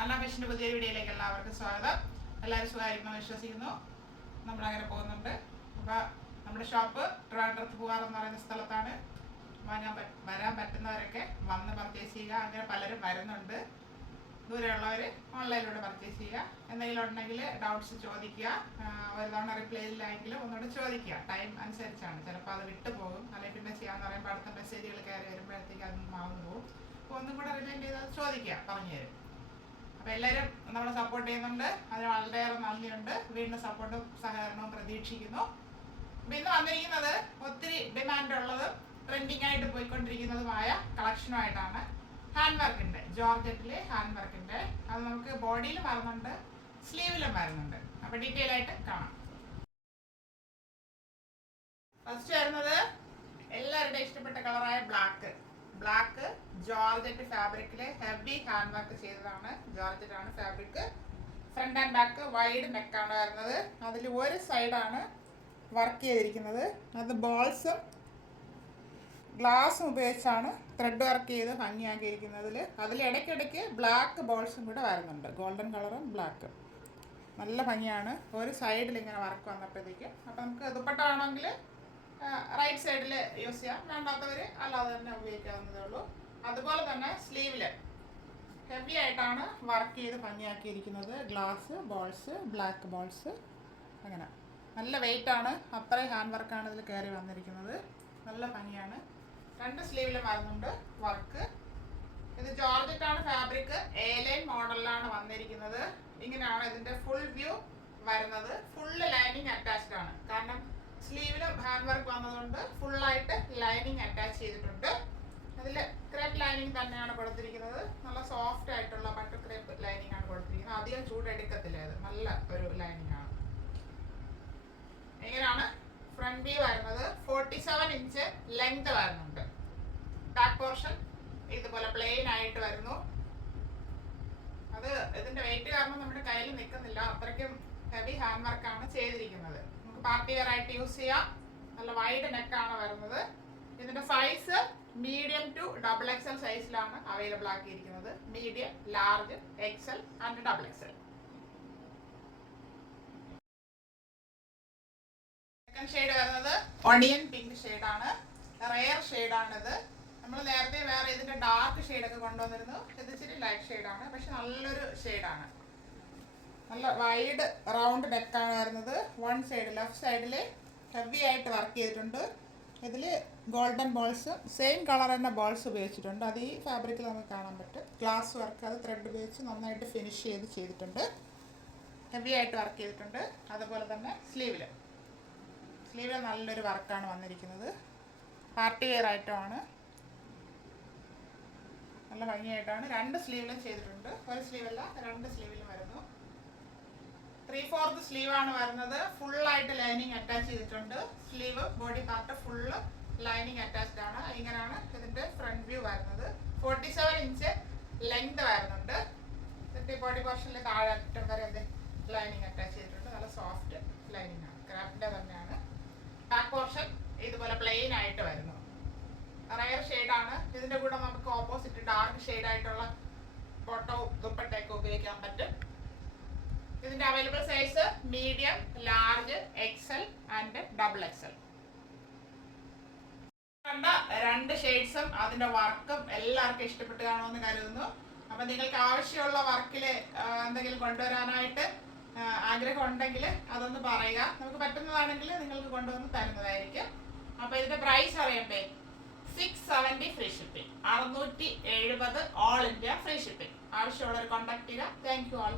അന്ന ഫാഷൻ്റെ പുതിയ വീഡിയോയിലേക്ക് എല്ലാവർക്കും സ്വാഗതം. എല്ലാവരും സുഖമായിരിക്കണം വിശ്വസിക്കുന്നു. നമ്മളങ്ങനെ പോകുന്നുണ്ട്. അപ്പോൾ നമ്മുടെ ഷോപ്പ് ട്രിവാൻഡ്രത്ത് പൂവാർ എന്ന് പറയുന്ന സ്ഥലത്താണ്. വരാൻ പറ്റുന്നവരൊക്കെ വന്ന് പർച്ചേസ് ചെയ്യുക. അങ്ങനെ പലരും വരുന്നുണ്ട്. ദൂരെയുള്ളവർ ഓൺലൈനിലൂടെ പർച്ചേസ് ചെയ്യുക. എന്തെങ്കിലും ഉണ്ടെങ്കിൽ ഡൗട്ട്സ് ചോദിക്കുക. ഒരു തവണ റിപ്ലൈ ഇല്ലെങ്കിലും ഒന്നുകൂടെ ചോദിക്കുക. ടൈം അനുസരിച്ചാണ്. ചിലപ്പോൾ അത് വിട്ടുപോകും. അല്ലെങ്കിൽ പിന്നെ ചെയ്യാമെന്ന് പറയുമ്പോൾ അടുത്ത മെസ്സേജുകൾ കയറി വരുമ്പോഴത്തേക്ക് അത് മറന്നു പോകും. അപ്പോൾ ഒന്നും കൂടെ റിമൈൻഡ് ചെയ്ത് അത് ചോദിക്കുക, പറഞ്ഞു തരും. അപ്പോൾ എല്ലാവരും നമ്മളെ സപ്പോർട്ട് ചെയ്യുന്നുണ്ട്. അതിന് വളരെയേറെ നന്ദിയുണ്ട്. വീണ്ടും സപ്പോർട്ടും സഹകരണവും പ്രതീക്ഷിക്കുന്നു. അപ്പോൾ ഇന്ന് വന്നിരിക്കുന്നത് ഒത്തിരി ഡിമാൻഡുള്ളതും ട്രെൻഡിങ് ആയിട്ട് പോയിക്കൊണ്ടിരിക്കുന്നതുമായ കളക്ഷനുമായിട്ടാണ്. ഹാൻഡ് വർക്കിൻ്റെ, ജോർജറ്റിലെ ഹാൻഡ് വർക്കിൻ്റെ. അത് നമുക്ക് ബോഡിയിലും വരുന്നുണ്ട്, സ്ലീവിലും വരുന്നുണ്ട്. അപ്പോൾ ഡീറ്റെയിൽ ആയിട്ട് കാണാം. ഫസ്റ്റ് വരുന്നത് എല്ലാവരുടെയും ഇഷ്ടപ്പെട്ട കളറായ ബ്ലാക്ക് ജോർജറ്റ് ഫാബ്രിക്കില് ഹെവി ഹാൻഡ് വർക്ക് ചെയ്തതാണ്. ജോർജറ്റ് ആണ് fabric. Front and back wide നെക്കാണ് വരുന്നത്. അതിൽ ഒരു സൈഡാണ് വർക്ക് ചെയ്തിരിക്കുന്നത്. അത് ബോൾസും ഗ്ലാസും ഉപയോഗിച്ചാണ് ത്രെഡ് വർക്ക് ചെയ്ത് ഭംഗിയാക്കിയിരിക്കുന്നതിൽ. അതിൽ ഇടയ്ക്കിടയ്ക്ക് ബ്ലാക്ക് ബോൾസും കൂടെ വരുന്നുണ്ട്. ഗോൾഡൻ കളറും ബ്ലാക്ക് നല്ല ഭംഗിയാണ്. ഒരു സൈഡിൽ ഇങ്ങനെ വർക്ക് വന്നപ്പോഴത്തേക്കും. അപ്പോൾ നമുക്ക് ദുപ്പട്ട ആണെങ്കിൽ റൈറ്റ് സൈഡിൽ യൂസ് ചെയ്യാം. വേണ്ടാത്തവർ അല്ലാതെ തന്നെ ഉപയോഗിക്കാവുന്നതേ ഉള്ളൂ. അതുപോലെ തന്നെ സ്ലീവിൽ ഹെവി ആയിട്ടാണ് വർക്ക് ചെയ്ത് ഭംഗിയാക്കിയിരിക്കുന്നത്. ഗ്ലാസ് ബോൾസ്, ബ്ലാക്ക് ബോൾസ്, അങ്ങനെ നല്ല വെയിറ്റാണ്. അത്രയും ഹാൻഡ് വർക്കാണ് ഇതിൽ കയറി വന്നിരിക്കുന്നത്. നല്ല ഭംഗിയാണ്. രണ്ട് സ്ലീവിലും വരുന്നുണ്ട് വർക്ക്. ഇത് ജോർജറ്റാണ് ഫാബ്രിക്. എ-ലൈൻ മോഡലിലാണ് വന്നിരിക്കുന്നത്. ഇങ്ങനെയാണ് ഇതിൻ്റെ ഫുൾ വ്യൂ വരുന്നത്. ഫുള്ള് ലൈനിങ് അറ്റാച്ച്ഡ് ആണ്. കാരണം സ്ലീവിലും ഹാൻഡ് വർക്ക് വന്നതുകൊണ്ട് ഫുള്ളായിട്ട് ലൈനിങ് അറ്റാച്ച് ചെയ്തിട്ടുണ്ട്. അതിൽ ക്രേപ്പ് ലൈനിങ് തന്നെയാണ് കൊടുത്തിരിക്കുന്നത്. നല്ല സോഫ്റ്റ് ആയിട്ടുള്ള ബട്ടർ ക്രേപ്പ് ലൈനിങ് ആണ് കൊടുത്തിരിക്കുന്നത്. അധികം ചൂടെടുക്കത്തില്ല. ഇത് നല്ല ഒരു ലൈനിങ് ആണ്. ഇങ്ങനെയാണ് ഫ്രണ്ട് വ്യൂ വരുന്നത്. 47 ഇഞ്ച് ലെങ്ത് വരുന്നുണ്ട്. ബാക്ക് പോർഷൻ ഇതുപോലെ പ്ലെയിൻ ആയിട്ട് വരുന്നു. അത് ഇതിന്റെ വെയിറ്റ് കാരണം നമ്മുടെ കയ്യിൽ നിൽക്കുന്നില്ല. അത്രയ്ക്കും ഹെവി ഹാൻഡ് വർക്കാണ് ചെയ്തിരിക്കുന്നത്. നമുക്ക് പാർട്ടി വെയർ ആയിട്ട് യൂസ് ചെയ്യാം. നല്ല വൈഡ് നെക്കാണ് വരുന്നത്. ഇതിന്റെ സൈസ് മീഡിയം ടു XXL സൈസിലാണ് അവൈലബിൾ ആക്കിയിരിക്കുന്നത്. Medium, large, XL and XXL. Second shade വരുന്നത് ഒണിയൻ പിങ്ക് ഷെയ്ഡാണ്. റെയർ ഷെയ്ഡാണിത്. നമ്മൾ നേരത്തെ വേറെ ഇതിന്റെ ഡാർക്ക് ഷെയ്ഡൊക്കെ കൊണ്ടുവന്നിരുന്നു. ഇത് ഇച്ചിരി ലൈറ്റ് ഷെയ്ഡാണ്, പക്ഷെ നല്ലൊരു ഷെയ്ഡാണ്. നല്ല വൈഡ് റൗണ്ട് നെക്കാണ് വരുന്നത്. വൺ സൈഡ് ലെഫ്റ്റ് സൈഡിൽ ഹെവി ആയിട്ട് വർക്ക് ചെയ്തിട്ടുണ്ട്. ഇതിൽ ഗോൾഡൻ ബോൾസ്, സെയിം കളർ തന്നെ ബോൾസ് ഉപയോഗിച്ചിട്ടുണ്ട്. അത് ഈ ഫാബ്രിക്കിൽ നമുക്ക് കാണാൻ പറ്റും. ഗ്ലാസ് വർക്ക്, അത് ത്രെഡ് ഉപയോഗിച്ച് നന്നായിട്ട് ഫിനിഷ് ചെയ്തിട്ടുണ്ട്. ഹെവി ആയിട്ട് വർക്ക് ചെയ്തിട്ടുണ്ട്. അതുപോലെ തന്നെ സ്ലീവിൽ നല്ലൊരു വർക്കാണ് വന്നിരിക്കുന്നത്. പാർട്ടി വെയർ ആയിട്ടുമാണ്. നല്ല ഭംഗിയായിട്ടാണ്. രണ്ട് സ്ലീവിലും ചെയ്തിട്ടുണ്ട്. ഒരു സ്ലീവല്ല, രണ്ട് സ്ലീവിലും വരുന്നു. 3/4 സ്ലീവാണ് വരുന്നത്. ഫുള്ളായിട്ട് ലൈനിങ് അറ്റാച്ച് ചെയ്തിട്ടുണ്ട്. Sleeve body part full lining attached ആണ്. ഇങ്ങനെയാണ് ഇതിൻ്റെ ഫ്രണ്ട് വ്യൂ വരുന്നത്. 47 ഇഞ്ച് ലെങ്ത് വരുന്നുണ്ട്. ഇതിൻ്റെ ബോഡി പോർഷനിൽ താഴെ അറ്റം വരെ ലൈനിങ് അറ്റാച്ച് ചെയ്തിട്ടുണ്ട്. നല്ല സോഫ്റ്റ് ലൈനിങ് ആണ്. ക്രാഫ്റ്റിൻ്റെ തന്നെയാണ്. ബാക്ക് പോർഷൻ ഇതുപോലെ പ്ലെയിൻ ആയിട്ട് വരുന്നു. റയർ ഷെയ്ഡാണ്. ഇതിൻ്റെ കൂടെ നമുക്ക് ഓപ്പോസിറ്റ് ഡാർക്ക് ഷെയ്ഡായിട്ടുള്ള ഫോട്ടോ ദുപ്പട്ടയൊക്കെ ഉപയോഗിക്കാൻ പറ്റും. ഇതിന്റെ available size medium, large, XL and XXL. കണ്ട രണ്ട് ഷെയ്ഡ്സും അതിന്റെ വർക്കും എല്ലാവർക്കും ഇഷ്ടപ്പെട്ട് കാണുമെന്ന് കരുതുന്നു. അപ്പൊ നിങ്ങൾക്ക് ആവശ്യമുള്ള വർക്കിൽ എന്തെങ്കിലും കൊണ്ടുവരാനായിട്ട് ആഗ്രഹം ഉണ്ടെങ്കിൽ അതൊന്ന് പറയുക. നമുക്ക് പറ്റുന്നതാണെങ്കിൽ നിങ്ങൾക്ക് കൊണ്ടുവന്ന് തരുന്നതായിരിക്കും. അപ്പൊ ഇതിന്റെ പ്രൈസ് അറിയണ്ടേ? 670 free shipping. 670 all India free shipping. ആവശ്യമുള്ളവർ കോൺടാക്ട് ചെയ്യുക. Thank you all.